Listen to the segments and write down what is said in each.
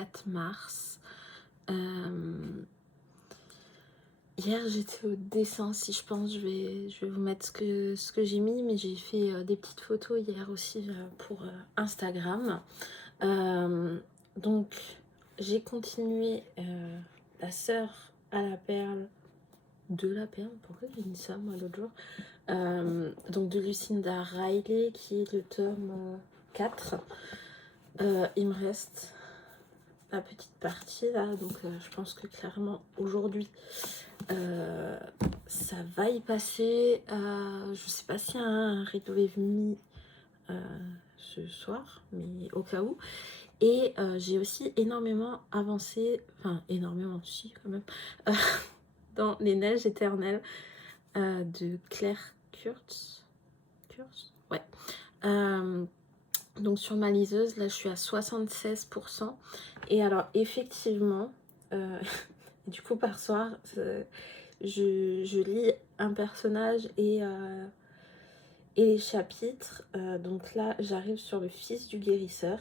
4 mars. Hier j'étais au dessin, si je pense, je vais vous mettre ce que j'ai mis, mais j'ai fait des petites photos hier aussi pour Instagram. Donc j'ai continué La sœur à la perle, de la perle, pourquoi j'ai dit ça moi l'autre jour, donc de Lucinda Riley, qui est le tome 4. Il me reste la petite partie là, donc je pense que clairement aujourd'hui ça va y passer. Je sais pas s'il y a un rideau est mis ce soir, mais au cas où. Et j'ai aussi énormément avancé, enfin énormément si quand même, dans Les Neiges éternelles de Claire Kurtz. Ouais. Donc sur ma liseuse, là je suis à 76%. Et alors effectivement, du coup par soir, je lis un personnage et les chapitres. Donc là j'arrive sur le fils du guérisseur.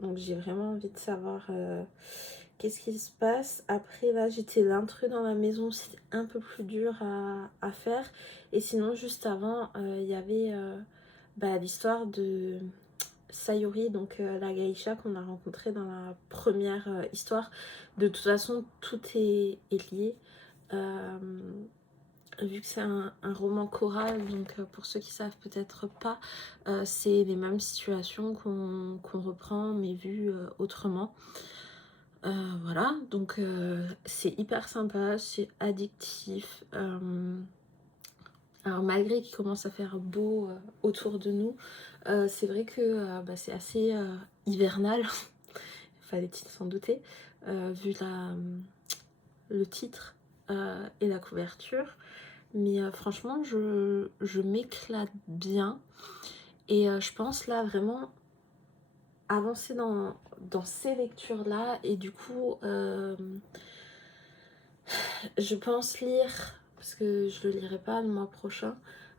Donc j'ai vraiment envie de savoir qu'est-ce qui se passe. Après là j'étais l'intrus dans la maison, c'était un peu plus dur à faire. Et sinon juste avant il y avait l'histoire de Sayuri, donc la geisha qu'on a rencontrée dans la première histoire. De toute façon tout est lié. Vu que c'est un roman choral, donc pour ceux qui savent peut-être pas, c'est les mêmes situations qu'on reprend mais vues autrement. Voilà, donc c'est hyper sympa, c'est addictif. Alors malgré qu'il commence à faire beau autour de nous, c'est vrai que c'est assez hivernal, fallait-il s'en douter, vu le titre et la couverture. Mais franchement je m'éclate bien. Et je pense là vraiment avancer dans ces lectures là. Et du coup je pense lire, parce que je le lirai pas le mois prochain,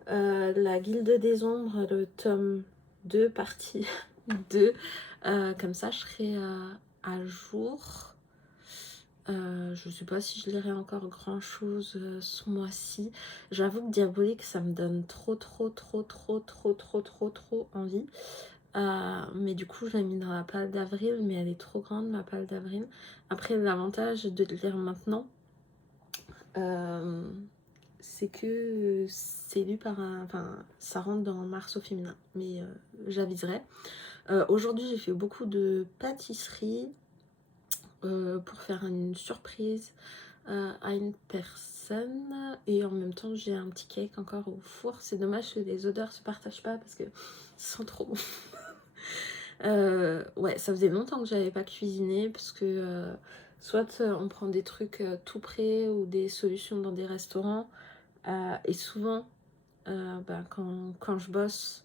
La Guilde des Ombres, le tome 2 partie 2. Comme ça je serai à jour. Je sais pas si je lirai encore grand chose ce mois-ci. J'avoue que Diabolique ça me donne trop envie. Mais du coup je l'ai mis dans la palle d'avril, mais elle est trop grande ma palle d'avril. Après l'avantage de le lire maintenant, c'est que c'est lu par un... Enfin ça rentre dans Mars au féminin, mais j'aviserai. Aujourd'hui j'ai fait beaucoup de pâtisserie pour faire une surprise à une personne, et en même temps j'ai un petit cake encore au four. C'est dommage que les odeurs se partagent pas parce que ça sent trop bon. Ouais, ça faisait longtemps que j'avais pas cuisiné parce que soit on prend des trucs tout prêts ou des solutions dans des restaurants, et souvent quand je bosse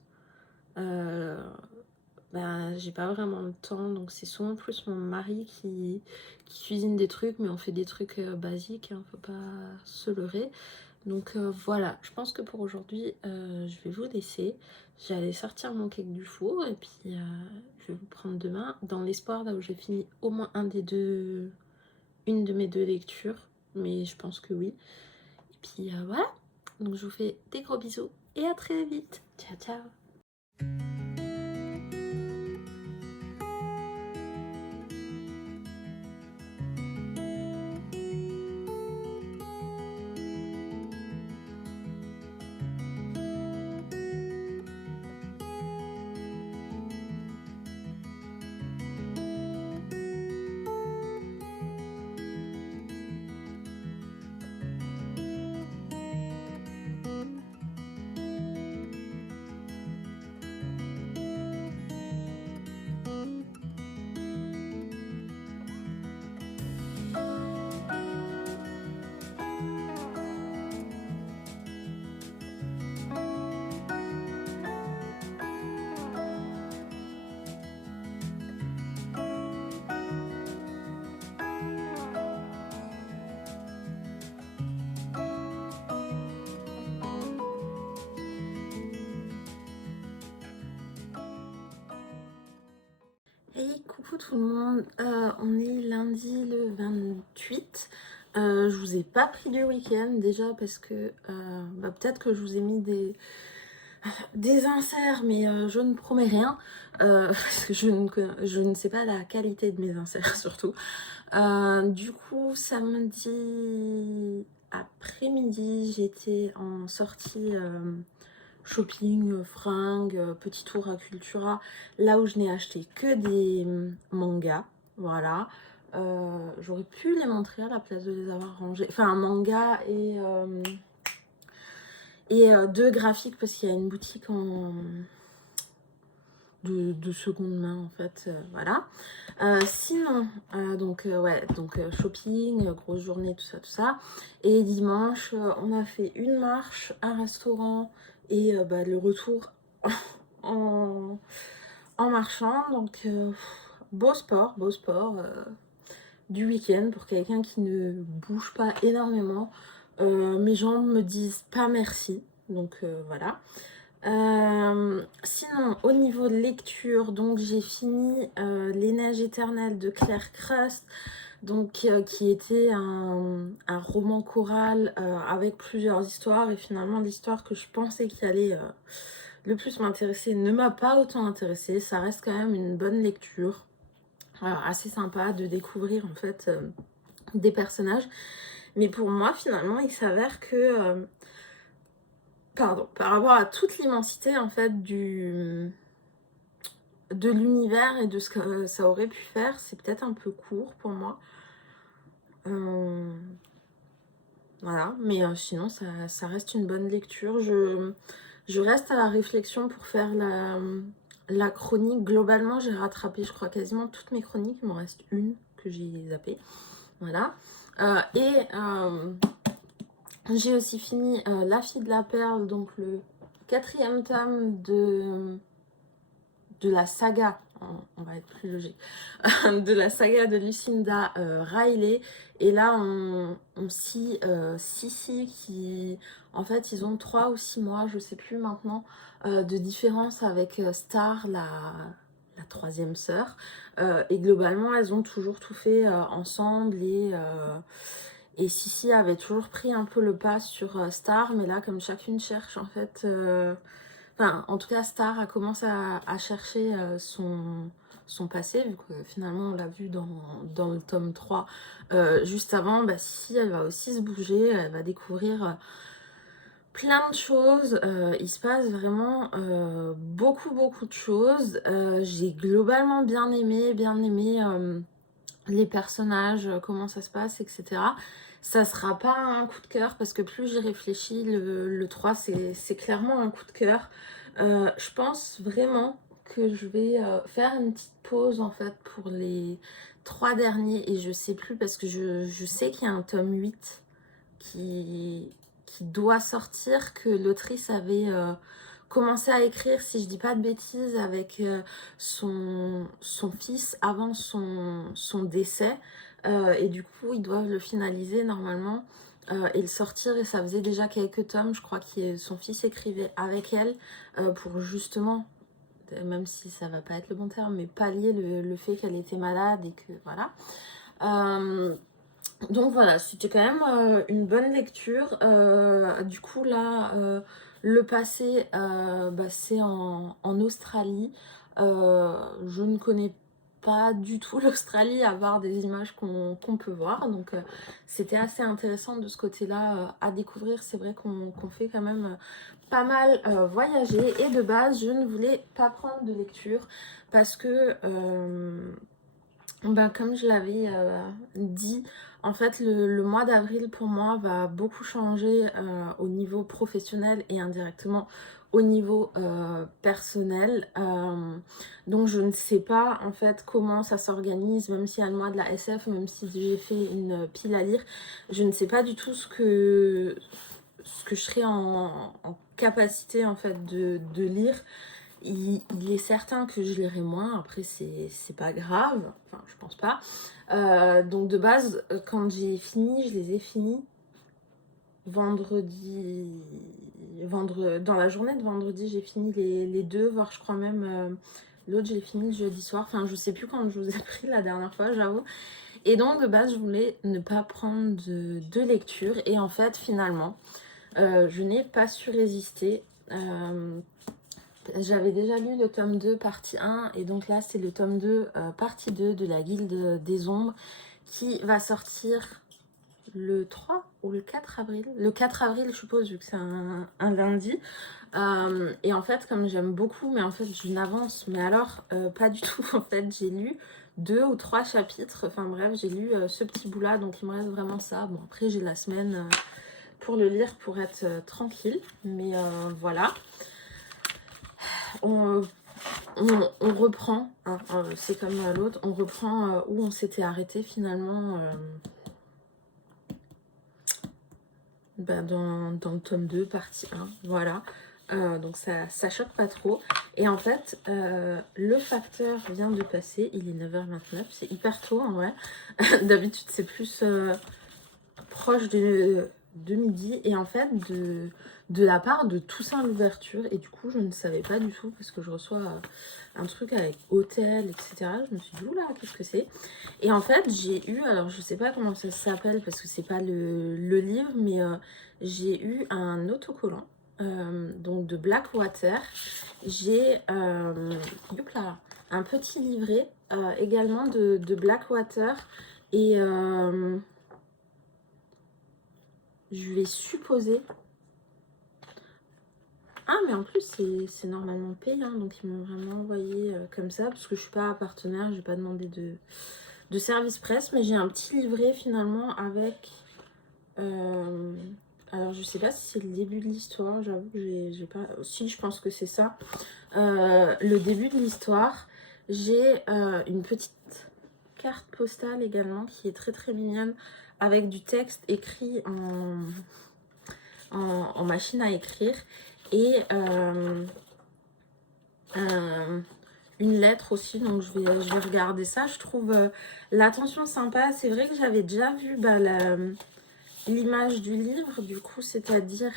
j'ai pas vraiment le temps, donc c'est souvent plus mon mari qui cuisine des trucs, mais on fait des trucs basiques, hein, faut pas se leurrer. Donc voilà, je pense que pour aujourd'hui je vais vous laisser. J'allais sortir mon cake du four et puis je vais vous prendre demain, dans l'espoir là où j'ai fini au moins une de mes deux lectures, mais je pense que oui. Et puis voilà, donc je vous fais des gros bisous et à très vite. Ciao ciao. Hey, coucou tout le monde, on est lundi le 28. Je vous ai pas pris du week-end déjà parce que peut-être que je vous ai mis des inserts, mais je ne promets rien parce que je ne sais pas la qualité de mes inserts surtout. Du coup, samedi après-midi, j'étais en sortie shopping, fringues, petit tour à Cultura, là où je n'ai acheté que des mangas, voilà. J'aurais pu les montrer à la place de les avoir rangés, enfin un manga et deux graphiques parce qu'il y a une boutique de seconde main en fait, voilà. Sinon, donc shopping, grosse journée, tout ça. Et dimanche, on a fait une marche, un restaurant et le retour en marchant. Donc beau sport du week-end pour quelqu'un qui ne bouge pas énormément. Mes jambes me disent pas merci, donc voilà. Sinon, au niveau de lecture, donc j'ai fini Les Neiges éternelles de Claire Crust, donc qui était un roman choral avec plusieurs histoires, et finalement l'histoire que je pensais qui allait le plus m'intéresser ne m'a pas autant intéressée. Ça reste quand même une bonne lecture, assez sympa de découvrir en fait des personnages, mais pour moi finalement il s'avère que par rapport à toute l'immensité en fait de l'univers et de ce que ça aurait pu faire, c'est peut-être un peu court pour moi. Voilà, mais sinon ça reste une bonne lecture. Je reste à la réflexion pour faire la chronique. Globalement, j'ai rattrapé, je crois, quasiment toutes mes chroniques. Il m'en reste une que j'ai zappée. Voilà. J'ai aussi fini La fille de la perle, donc le 4e tome de la saga, on va être plus logique, de la saga de Lucinda Riley. Et là, on suit Sissi qui, en fait, ils ont 3 ou 6 mois, je sais plus maintenant, de différence avec Star, la 3e sœur. Et globalement, elles ont toujours tout fait ensemble et Sissi avait toujours pris un peu le pas sur Star, mais là, comme chacune cherche en fait... Enfin, en tout cas, Star a commencé à chercher son passé, vu que finalement on l'a vu dans le tome 3 juste avant. Sissi, elle va aussi se bouger, elle va découvrir plein de choses. Il se passe vraiment beaucoup de choses. J'ai globalement bien aimé les personnages, comment ça se passe, etc. Ça sera pas un coup de cœur parce que plus j'y réfléchis, le 3 c'est clairement un coup de cœur. Je pense vraiment que je vais faire une petite pause en fait pour les 3 derniers et je sais plus parce que je sais qu'il y a un tome 8 qui doit sortir, que l'autrice avait commencé à écrire, si je dis pas de bêtises, avec son fils avant son décès. Et du coup, ils doivent le finaliser normalement et le sortir. Et ça faisait déjà quelques tomes, je crois que son fils écrivait avec elle pour justement, même si ça va pas être le bon terme, mais pallier le fait qu'elle était malade et que voilà. Donc voilà, c'était quand même une bonne lecture. Du coup là, le passé, c'est en Australie. Je ne connais pas du tout l'Australie à part des images qu'on peut voir. Donc c'était assez intéressant de ce côté-là à découvrir. C'est vrai qu'on fait quand même pas mal voyager. Et de base, je ne voulais pas prendre de lecture parce que... comme je l'avais dit, en fait, le mois d'avril pour moi va beaucoup changer au niveau professionnel et indirectement au niveau personnel. Donc, je ne sais pas en fait comment ça s'organise, même s'il y a le mois de la SF, même si j'ai fait une pile à lire. Je ne sais pas du tout ce que je serai en capacité en fait de lire. Il est certain que je lirai moins, après c'est pas grave, enfin je pense pas. Donc de base, quand j'ai fini, je les ai finis dans la journée de vendredi, j'ai fini les deux, voire je crois même L'autre, je l'ai fini le jeudi soir. Enfin, je sais plus quand je vous ai pris la dernière fois, j'avoue. Et donc, de base, je voulais ne pas prendre de lecture. Et en fait, finalement, je n'ai pas su résister. J'avais déjà lu le tome 2, partie 1. Et donc là, c'est le tome 2, partie 2 de la Guilde des Ombres qui va sortir le 3 ou le 4 avril. Le 4 avril, je suppose, vu que c'est un lundi. Et en fait, comme j'aime beaucoup, mais en fait, je n'avance. Mais alors, pas du tout. En fait, j'ai lu 2 ou 3 chapitres. Enfin bref, j'ai lu ce petit bout-là. Donc, il me reste vraiment ça. Bon, après, j'ai la semaine pour le lire, pour être tranquille. Mais voilà. On reprend. Hein, c'est comme l'autre. On reprend où on s'était arrêté finalement. Dans le tome 2, partie 1, voilà. Donc ça choque pas trop. Et en fait, le facteur vient de passer, il est 9h29, c'est hyper tôt en vrai. D'habitude, c'est plus proche de midi. Et en fait, de la part de Toussaint l'ouverture, et du coup, je ne savais pas du tout, parce que je reçois un truc avec hôtel, etc. Je me suis dit, oula, qu'est-ce que c'est? Et en fait, j'ai eu, alors je sais pas comment ça s'appelle parce que c'est pas le livre, mais j'ai eu un autocollant, donc de Blackwater. J'ai youpla, un petit livret également de Blackwater. Et je vais supposer. Ah, mais en plus, c'est normalement payant, donc ils m'ont vraiment envoyé comme ça, parce que je suis pas partenaire, j'ai pas demandé de service presse, mais j'ai un petit livret finalement avec... alors je sais pas si c'est le début de l'histoire, j'avoue que j'ai pas... Si, je pense que c'est ça. Le début de l'histoire, j'ai une petite carte postale également qui est très très mignonne, avec du texte écrit en machine à écrire, et une lettre aussi, donc je vais regarder ça. Je trouve l'attention sympa. C'est vrai que j'avais déjà vu l'image du livre, du coup, c'est-à-dire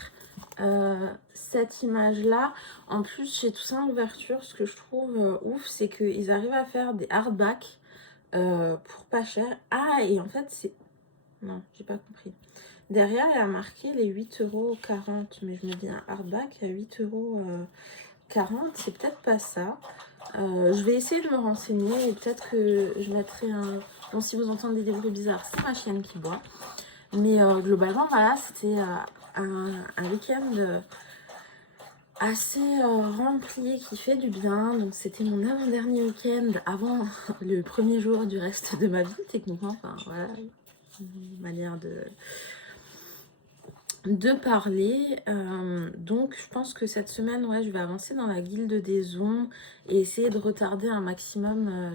cette image-là. En plus, chez Toussaint l'ouverture, ce que je trouve ouf, c'est qu'ils arrivent à faire des hardbacks pour pas cher. Ah, et en fait, c'est... Non, j'ai pas compris. Derrière, il y a marqué les 8,40 €, mais je me dis un hardback à 8,40 €, c'est peut-être pas ça. Je vais essayer de me renseigner et peut-être que je mettrai un... Bon, si vous entendez des bruits bizarres, c'est ma chienne qui boit. Mais globalement, voilà, c'était un week-end assez rempli, qui fait du bien. Donc c'était mon avant-dernier week-end avant le premier jour du reste de ma vie, techniquement. Enfin, voilà, une manière de parler. Donc je pense que cette semaine, ouais, je vais avancer dans la Guilde des Ombres et essayer de retarder un maximum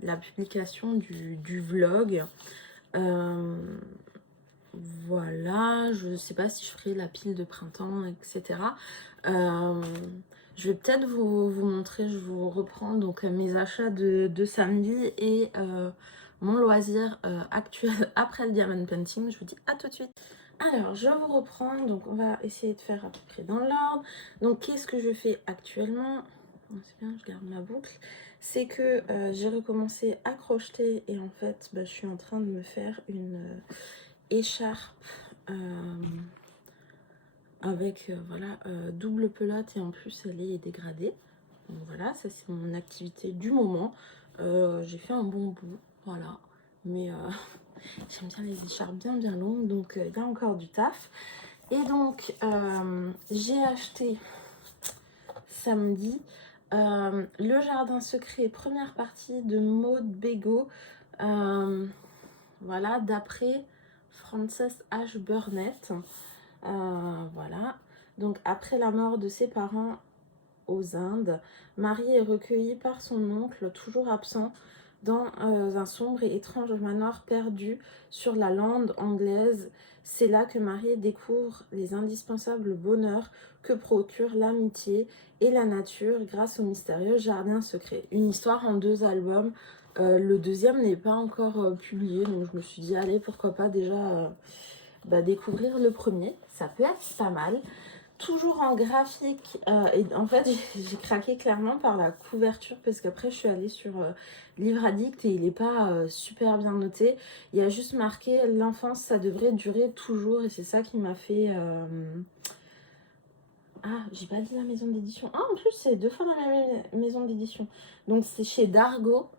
la publication du vlog. Voilà, je sais pas si je ferai la pile de printemps, etc. Je vais peut-être vous montrer, je vous reprends donc mes achats de samedi et mon loisir actuel après le diamond painting. Je vous dis à tout de suite. Alors, je vous reprends, donc on va essayer de faire à peu près dans l'ordre. Donc, qu'est-ce que je fais actuellement? C'est bien, je garde ma boucle. C'est que j'ai recommencé à crocheter et en fait, je suis en train de me faire une écharpe avec voilà, double pelote et en plus elle est dégradée. Donc voilà, ça c'est mon activité du moment. J'ai fait un bon bout, voilà. Mais j'aime bien les écharpes bien longues, donc il y a encore du taf. Et donc j'ai acheté samedi Le Jardin Secret, première partie de Maud Bégaud. Voilà, d'après Frances H. Burnett. Voilà. Donc après la mort de ses parents aux Indes, Marie est recueillie par son oncle, toujours absent, dans un sombre et étrange manoir perdu sur la lande anglaise. C'est là que Marie découvre les indispensables bonheurs que procure l'amitié et la nature grâce au mystérieux jardin secret. Une histoire en 2 albums. Le deuxième n'est pas encore publié, donc je me suis dit, allez, pourquoi pas déjà découvrir le premier. Ça peut être pas mal. toujours en graphique. Et en fait, j'ai craqué clairement par la couverture parce qu'après, je suis allée sur Livre Addict et il n'est pas super bien noté. Il y a juste marqué l'enfance, ça devrait durer toujours. Et c'est ça qui m'a fait. Ah, j'ai pas dit la maison d'édition. Ah, en plus, c'est 2 fois dans la même maison d'édition. Donc, c'est chez Dargo,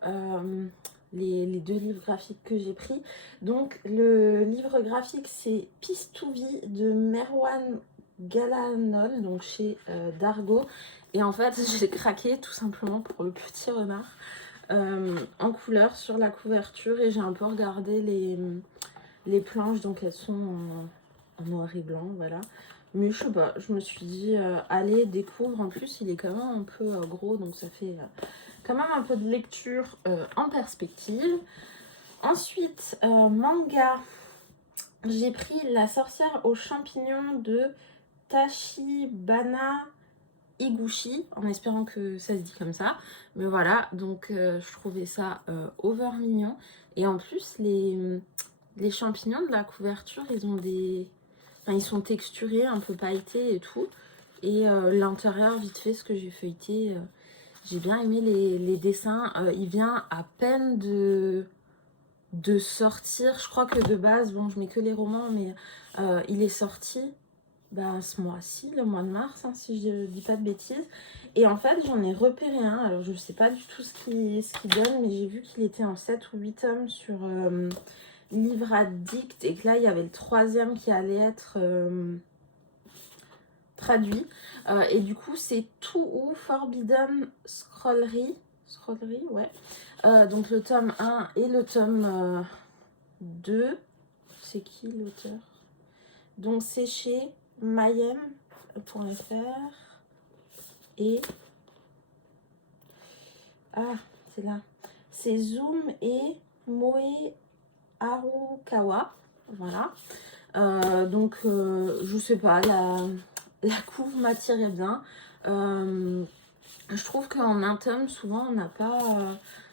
les 2 livres graphiques que j'ai pris. Donc, le livre graphique, c'est Peace to Vie de Merwan Galanol, donc chez Dargo. Et en fait, j'ai craqué tout simplement pour le petit renard en couleur sur la couverture. Et j'ai un peu regardé les planches, donc elles sont en noir et blanc, voilà. Mais je sais pas, je me suis dit, allez, découvre. En plus, il est quand même un peu gros, donc ça fait quand même un peu de lecture en perspective. Ensuite, manga, j'ai pris La sorcière aux champignons de Tachibana Higuchi, en espérant que ça se dit comme ça. Mais voilà, donc je trouvais ça over mignon. Et en plus, les champignons de la couverture, ils ont des... Enfin, ils sont texturés, un peu pailletés et tout. Et l'intérieur, vite fait, ce que j'ai feuilleté, j'ai bien aimé les dessins. Il vient à peine de sortir. Je crois que de base, bon, je mets que les romans, mais il est sorti ce mois-ci, le mois de mars, hein, si je dis pas de bêtises. Et en fait, j'en ai repéré un. Alors, je sais pas du tout ce qu'il donne, mais j'ai vu qu'il était en 7 ou 8 tomes sur Livre Addict et que là, il y avait le 3e qui allait être traduit. Et du coup, c'est tout ou Forbidden Scrollery. Scrollery, ouais. Donc, le tome 1 et le tome 2. C'est qui l'auteur? Donc, c'est chez mayhem.fr et c'est là, c'est Zoom et Moe Harukawa, voilà. Donc je sais pas, la couve m'attirait bien. Je trouve qu'en un tome, souvent on n'a pas,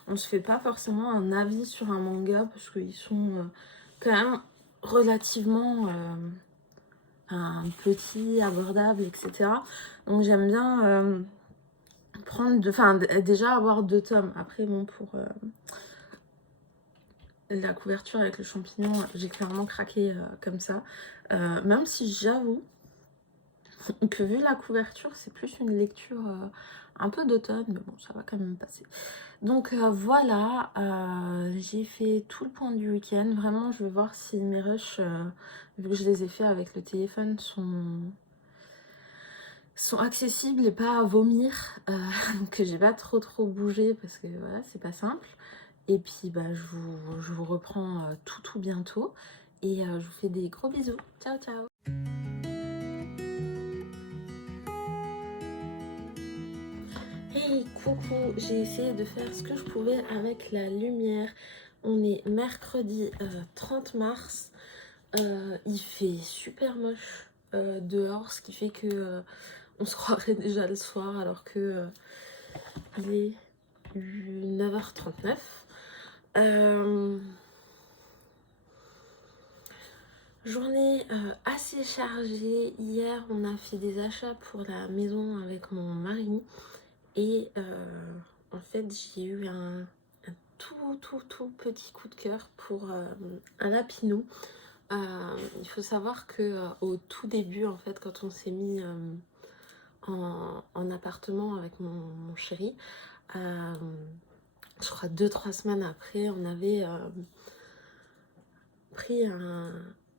on se fait pas forcément un avis sur un manga parce qu'ils sont quand même relativement petits, abordables, etc. Donc j'aime bien déjà avoir 2 tomes. Après bon, pour la couverture avec le champignon, j'ai clairement craqué comme ça. Même si j'avoue que vu la couverture, c'est plus une lecture un peu d'automne, mais bon, ça va quand même passer. Donc voilà, j'ai fait tout le point du week-end. Vraiment, je vais voir si mes rushs, vu que je les ai fait avec le téléphone, sont accessibles et pas à vomir. Donc j'ai pas trop bougé parce que voilà, c'est pas simple. Et puis je vous reprends tout bientôt. Et je vous fais des gros bisous. Ciao, ciao. Hey, coucou, j'ai essayé de faire ce que je pouvais avec la lumière. On est mercredi 30 mars. Il fait super moche dehors, ce qui fait que on se croirait déjà le soir alors que il est 9h39. Journée assez chargée. Hier, on a fait des achats pour la maison avec mon mari. Et en fait, j'ai eu un tout petit coup de cœur pour un lapinou. Il faut savoir que au tout début, en fait, quand on s'est mis en appartement avec mon chéri, je crois 2-3 semaines après, on avait pris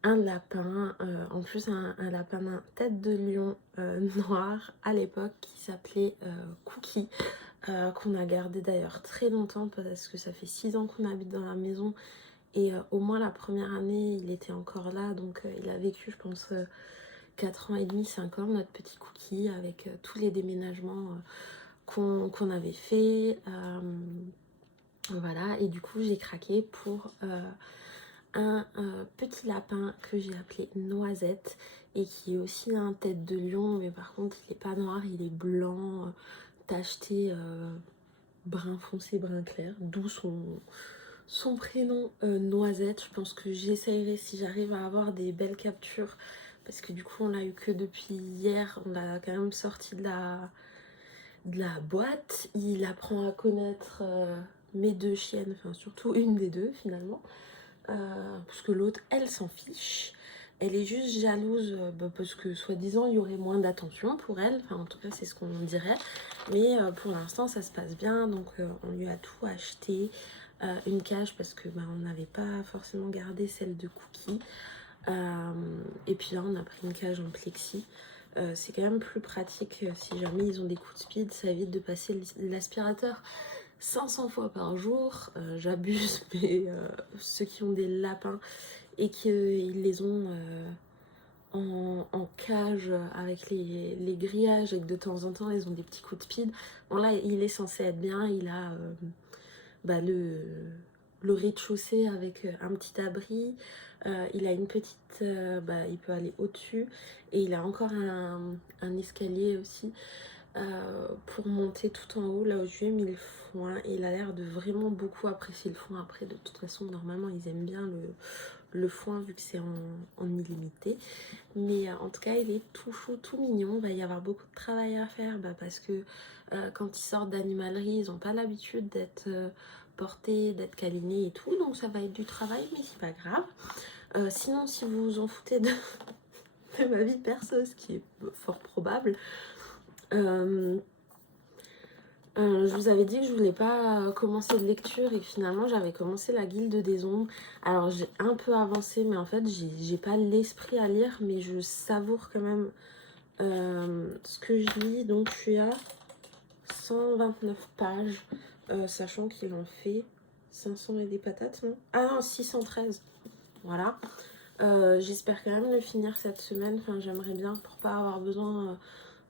un lapin, en plus un lapin d'un tête de lion noir à l'époque qui s'appelait Cookie, qu'on a gardé d'ailleurs très longtemps parce que ça fait 6 ans qu'on habite dans la maison et au moins la première année il était encore là, donc il a vécu je pense 4 ans et demi, 5 ans, notre petit Cookie, avec tous les déménagements qu'on avait fait. Voilà, et du coup j'ai craqué pour un petit lapin que j'ai appelé Noisette et qui est aussi un tête de lion, mais par contre il est pas noir, il est blanc, tacheté brun foncé, brun clair, d'où son prénom Noisette. Je pense que j'essayerai, si j'arrive à avoir des belles captures, parce que du coup on l'a eu que depuis hier, on l'a quand même sorti de la boîte. Il apprend à connaître mes deux chiennes, enfin surtout une des deux finalement, parce que l'autre elle s'en fiche. Elle est juste jalouse parce que soi-disant il y aurait moins d'attention pour elle, enfin en tout cas c'est ce qu'on dirait, mais pour l'instant ça se passe bien, donc on lui a tout acheté, une cage parce que on n'avait pas forcément gardé celle de Cookie, et puis là on a pris une cage en plexi. C'est quand même plus pratique si jamais ils ont des coups de speed, ça évite de passer l'aspirateur 500 fois par jour. J'abuse, mais ceux qui ont des lapins et qu'ils les ont en cage avec les grillages et que de temps en temps ils ont des petits coups de speed, bon là il est censé être bien, il a le rez-de-chaussée avec un petit abri, il a une petite, il peut aller au-dessus, et il a encore un escalier aussi pour monter tout en haut, là où je lui ai mis le foin, et il a l'air de vraiment beaucoup apprécier le foin. Après de toute façon normalement ils aiment bien le foin vu que c'est en illimité, mais en tout cas il est tout chou, tout mignon. Il va y avoir beaucoup de travail à faire parce que quand ils sortent d'animalerie ils n'ont pas l'habitude d'être portés, d'être câlinés et tout, donc ça va être du travail, mais c'est pas grave. Sinon si vous vous en foutez de ma vie perso, ce qui est fort probable, je vous avais dit que je voulais pas commencer de lecture et que finalement j'avais commencé la Guilde des Ombres. Alors j'ai un peu avancé, mais en fait j'ai pas l'esprit à lire, mais je savoure quand même ce que je lis. Donc je suis à 129 pages, sachant qu'il en fait 500 et des patates, non? Ah non, 613, voilà. J'espère quand même le finir cette semaine, enfin j'aimerais bien pour pas avoir besoin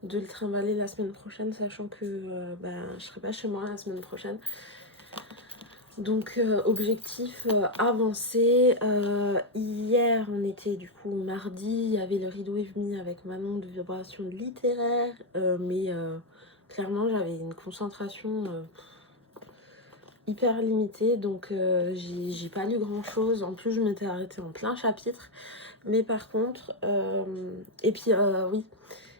de le trimballer la semaine prochaine, sachant que je serai pas chez moi la semaine prochaine. Donc objectif avancé. Hier on était du coup mardi, il y avait le Read With Me avec Manon de Vibration littéraire, mais clairement j'avais une concentration hyper limitée, donc j'ai pas lu grand chose. En plus je m'étais arrêtée en plein chapitre, mais par contre et puis oui,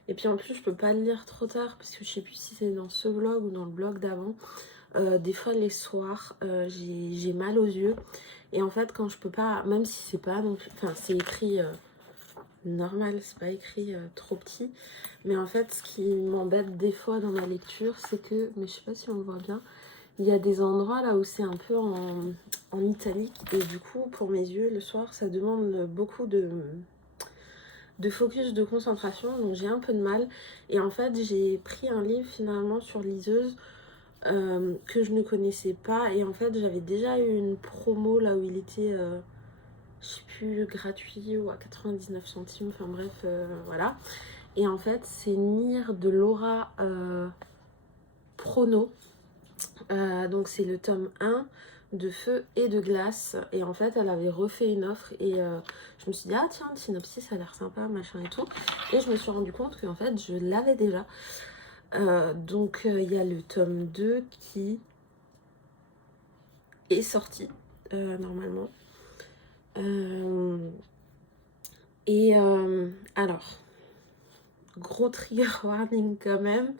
et puis en plus je peux pas le lire trop tard parce que je sais plus si c'est dans ce vlog ou dans le vlog d'avant. Des fois les soirs j'ai mal aux yeux, et en fait quand je peux pas, même si c'est pas non plus, enfin c'est écrit normal, c'est pas écrit trop petit, mais en fait ce qui m'embête des fois dans ma lecture c'est que, mais je sais pas si on le voit bien, il y a des endroits là où c'est un peu en italique, et du coup pour mes yeux le soir ça demande beaucoup de focus, de concentration, donc j'ai un peu de mal. Et en fait j'ai pris un livre finalement sur liseuse que je ne connaissais pas, et en fait j'avais déjà eu une promo là où il était je sais plus, gratuit ou à 99 centimes, enfin bref, voilà. Et en fait c'est Nier de Laura Prono, donc c'est le tome 1 de Feu et de Glace, et en fait elle avait refait une offre, et je me suis dit ah tiens, le synopsis ça a l'air sympa machin et tout, et je me suis rendu compte qu'en fait je l'avais déjà. Donc il y a le tome 2 qui est sorti normalement, et alors gros trigger warning quand même.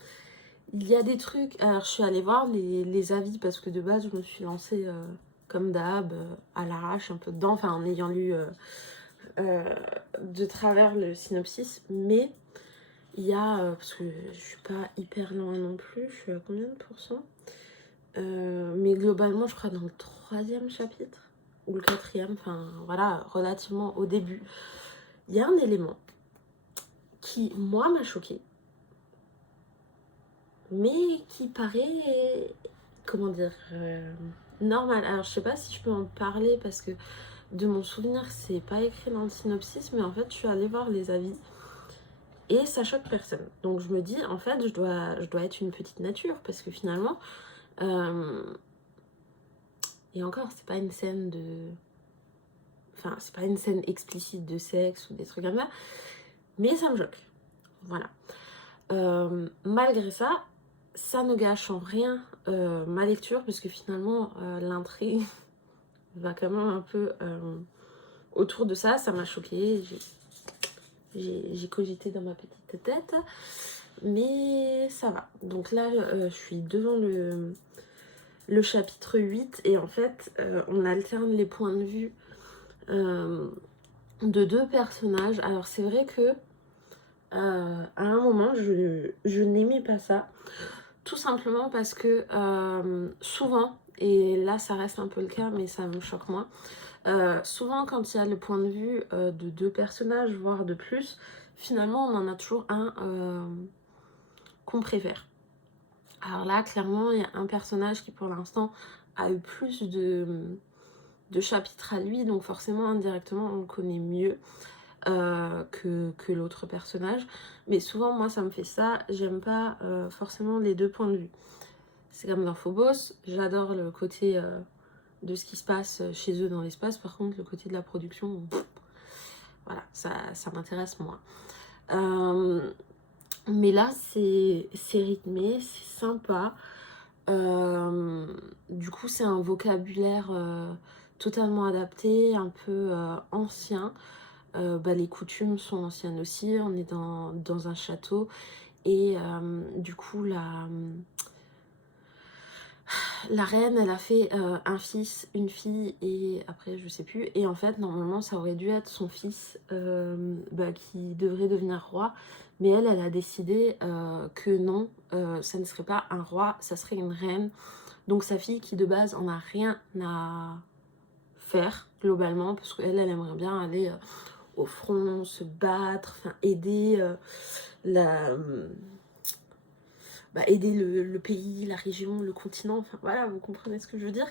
Il y a des trucs, alors je suis allée voir les avis parce que de base je me suis lancée comme d'hab à l'arrache un peu dedans, enfin en ayant lu de travers le synopsis, mais il y a, parce que je suis pas hyper loin non plus, je suis à combien de pourcents, mais globalement je crois dans le 3e chapitre ou le 4e, enfin voilà, relativement au début, il y a un élément qui moi m'a choquée, mais qui paraît, comment dire, normal. Alors je sais pas si je peux en parler parce que de mon souvenir c'est pas écrit dans le synopsis, mais en fait je suis allée voir les avis et ça choque personne. Donc je me dis en fait je dois être une petite nature, parce que finalement et encore c'est pas une scène de, enfin c'est pas une scène explicite de sexe ou des trucs comme ça, mais ça me choque, voilà. Malgré ça, ça ne gâche en rien ma lecture, parce que finalement l'intrigue va quand même un peu autour de ça. Ça m'a choquée, j'ai cogité dans ma petite tête, mais ça va. Donc là, je suis devant le chapitre 8 et en fait, on alterne les points de vue de deux personnages. Alors c'est vrai que à un moment, je n'aimais pas ça, tout simplement parce que souvent, et là ça reste un peu le cas, mais ça me choque moins, souvent quand il y a le point de vue de deux personnages, voire de plus, finalement on en a toujours un qu'on préfère. Alors là, clairement, il y a un personnage qui pour l'instant a eu plus de chapitres à lui, donc forcément indirectement on le connaît mieux que l'autre personnage. Mais souvent moi ça me fait ça, j'aime pas forcément les deux points de vue. C'est comme dans Phobos, j'adore le côté de ce qui se passe chez eux dans l'espace, par contre le côté de la production, voilà, ça m'intéresse moins. Mais là c'est rythmé, c'est sympa. Du coup c'est un vocabulaire totalement adapté, un peu ancien. Les coutumes sont anciennes aussi, on est dans un château et du coup la reine elle a fait un fils, une fille et après je sais plus, et en fait normalement ça aurait dû être son fils qui devrait devenir roi, mais elle a décidé que non, ça ne serait pas un roi, ça serait une reine, donc sa fille qui de base en a rien à faire globalement parce qu'elle aimerait bien aller au front, se battre, enfin aider aider le pays, la région, le continent, enfin voilà, vous comprenez ce que je veux dire.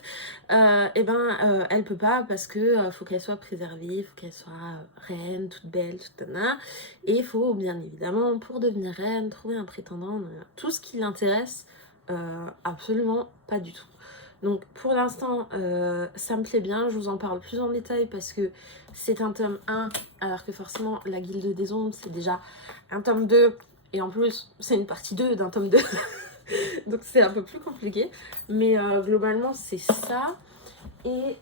Elle peut pas parce que faut qu'elle soit préservée, faut qu'elle soit reine, toute belle, toute nana, et il faut bien évidemment pour devenir reine trouver un prétendant, tout ce qui l'intéresse, absolument pas du tout. Donc pour l'instant ça me plaît bien, je vous en parle plus en détail parce que c'est un tome 1 alors que forcément la Guilde des Ombres c'est déjà un tome 2 et en plus c'est une partie 2 d'un tome 2 donc c'est un peu plus compliqué, mais globalement c'est ça. Et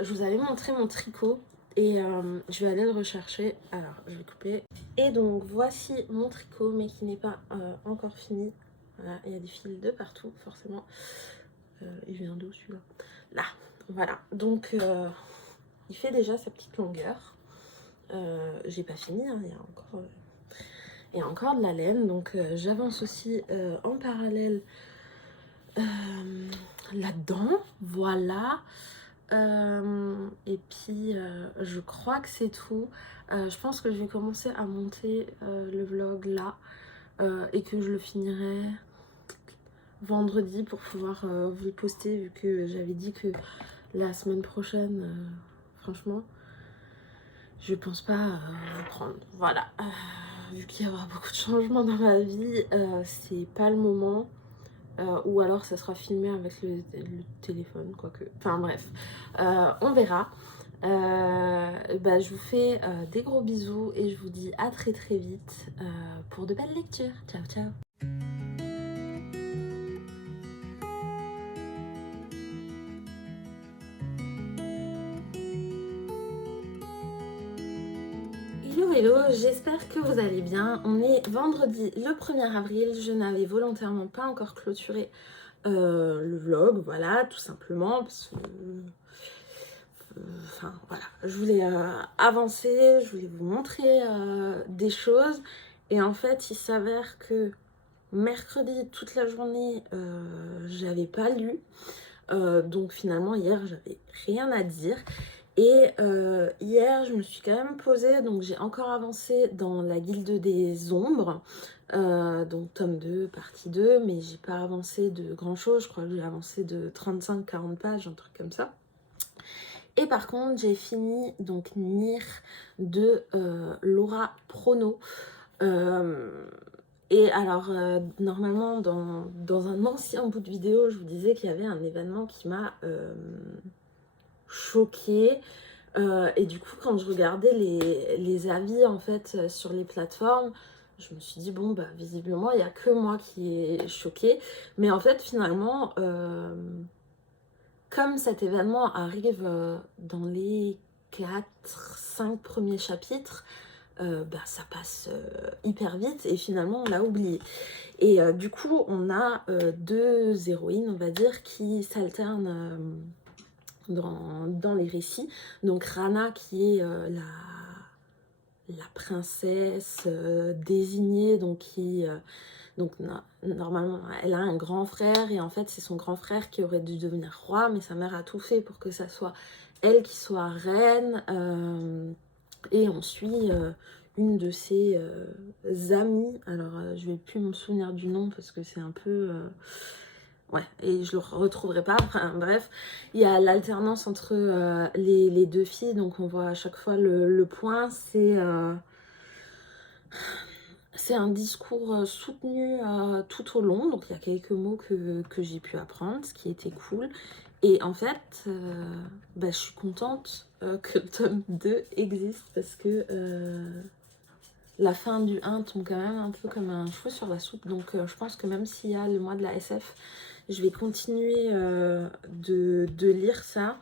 je vous avais montré mon tricot et je vais aller le rechercher, alors je vais couper. Et donc voici mon tricot mais qui n'est pas encore fini, voilà, il y a des fils de partout forcément. Il vient d'où celui-là? Là, voilà. Donc, il fait déjà sa petite longueur. J'ai pas fini, hein, il y a encore de la laine. Donc, j'avance aussi en parallèle là-dedans. Voilà. Et puis, je crois que c'est tout. Je pense que je vais commencer à monter le vlog là et que je le finirai vendredi pour pouvoir vous le poster, vu que j'avais dit que la semaine prochaine, franchement, je pense pas vous prendre. Voilà, vu qu'il y aura beaucoup de changements dans ma vie, c'est pas le moment. Ou alors ça sera filmé avec le téléphone, quoique. Enfin bref, on verra. Je vous fais des gros bisous et je vous dis à très très vite pour de belles lectures. Ciao ciao. Hello hello, j'espère que vous allez bien. On est vendredi le 1er avril, je n'avais volontairement pas encore clôturé le vlog, voilà, tout simplement, parce que... Enfin voilà, je voulais avancer, je voulais vous montrer des choses, et en fait il s'avère que mercredi toute la journée j'avais pas lu, donc finalement hier j'avais rien à dire. Et hier, je me suis quand même posée, donc j'ai encore avancé dans la Guilde des Ombres, donc tome 2, partie 2, mais j'ai pas avancé de grand chose, je crois que j'ai avancé de 35-40 pages, un truc comme ça. Et par contre, j'ai fini donc Nier de Laura Prono. Et alors, normalement, dans un ancien bout de vidéo, je vous disais qu'il y avait un événement qui m'a choquée. Et du coup, quand je regardais les avis en fait sur les plateformes, je me suis dit bon bah visiblement il n'y a que moi qui est choquée. Mais en fait finalement, comme cet événement arrive dans les 4-5 premiers chapitres, ça passe hyper vite et finalement on l'a oublié. Et du coup, on a deux héroïnes, on va dire, qui s'alternent dans les récits. Donc Rana qui est la princesse désignée, donc qui... donc normalement, elle a un grand frère et en fait, c'est son grand frère qui aurait dû devenir roi, mais sa mère a tout fait pour que ça soit elle qui soit reine. Et on suit une de ses amies. Alors, je vais plus me souvenir du nom parce que c'est un peu... ouais, et je le retrouverai pas. Enfin, bref, il y a l'alternance entre les deux filles. Donc, on voit à chaque fois le point. C'est un discours soutenu tout au long, donc il y a quelques mots que j'ai pu apprendre, ce qui était cool. Et en fait, je suis contente que le tome 2 existe parce que la fin du 1 tombe quand même un peu comme un cheveu sur la soupe. Donc je pense que même s'il y a le mois de la SF, je vais continuer de lire ça.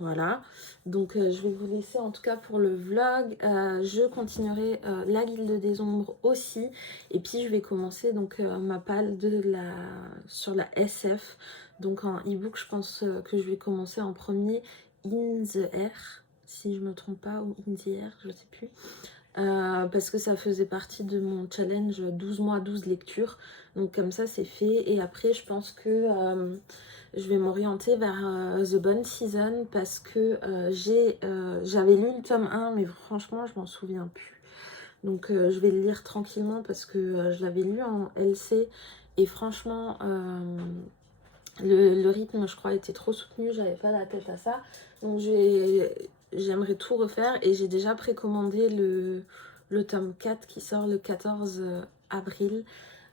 Voilà, donc je vais vous laisser en tout cas pour le vlog. Je continuerai la Guilde des Ombres aussi. Et puis je vais commencer donc ma palle sur la SF. Donc en e-book, je pense que je vais commencer en premier In the Air, si je me trompe pas, ou In the Air, je sais plus. Parce que ça faisait partie de mon challenge 12 mois, 12 lectures. Donc comme ça c'est fait. Et après je pense que je vais m'orienter vers The Bone Season parce que j'avais lu le tome 1 mais franchement je m'en souviens plus. Donc je vais le lire tranquillement parce que je l'avais lu en LC et franchement le rythme je crois était trop soutenu, j'avais pas la tête à ça. Donc j'aimerais tout refaire et j'ai déjà précommandé le tome 4 qui sort le 14 avril.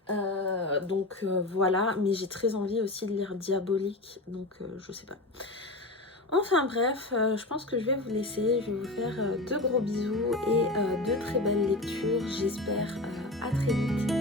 Voilà, mais j'ai très envie aussi de lire Diabolique, donc je sais pas. Enfin bref, je pense que je vais vous laisser, je vais vous faire de gros bisous et de très belles lectures, j'espère à très vite.